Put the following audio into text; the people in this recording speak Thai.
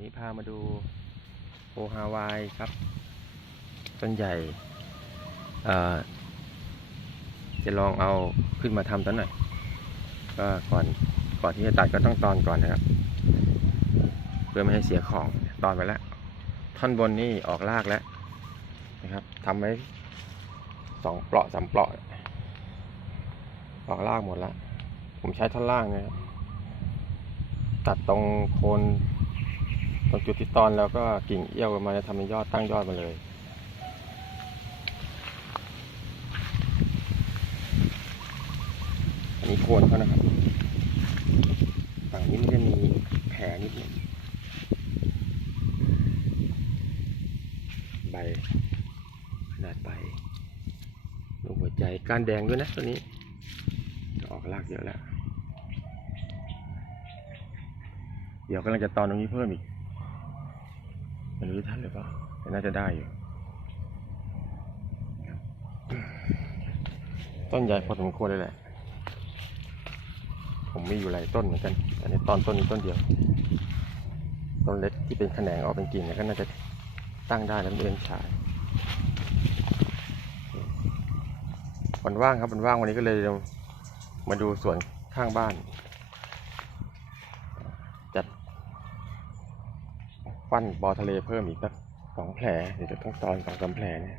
นี้พามาดูโอฮาวายครับต้นใหญ่จะลองเอาขึ้นมาทำต้นหน่อยก็ก่อนก่อนที่จะตัดก็ต้องตอนก่อนนะครับ เพื่อไม่ให้เสียของตอนไปแล้ว ท่อนบนนี่ออกรากแล้วนะครับทำไว้สองเปลาะสามเปลาะออกรากหมดแล้ว ผมใช้ท่อนล่างนะครับตัดตรงโคน ตรงจุดที่ตอนแล้วก็กิ่งเอี้ยวมาจะทำเป็นยอดตั้งยอดมาเลย อันนี้โคนเขานะครับ ฝั่งนี้มันจะมีแผลนิดหนึงใบขนาดใบลูกหัวใจก้านแดงด้วยนะตัวนี้ ออกรากเยอะแล้ว เดี๋ยวกำลังจะตอนตรงนี้เพิ่มอีก ไม่รู้จะทันหรือเปล่าแต่น่าจะได้อยู่ ต้นใหญ่พอสมควรเลยแหละ ผมมีอยู่หลายต้นเหมือนกันแต่ในตอนต้นนี้ต้นเดียว ต้นเล็กที่เป็นแขนงออกเป็นกิ่งเนี่ยก็น่าจะตั้งได้แล้วเดินฉายวันว่างครับวันว่างวันนี้ก็เลยมาดูสวนข้างบ้าน จัด ปั้นบอทะเลเพิ่มอีกสักสองแผลเดี๋ยวจะต้องตอนสองสาแผลเนี่ย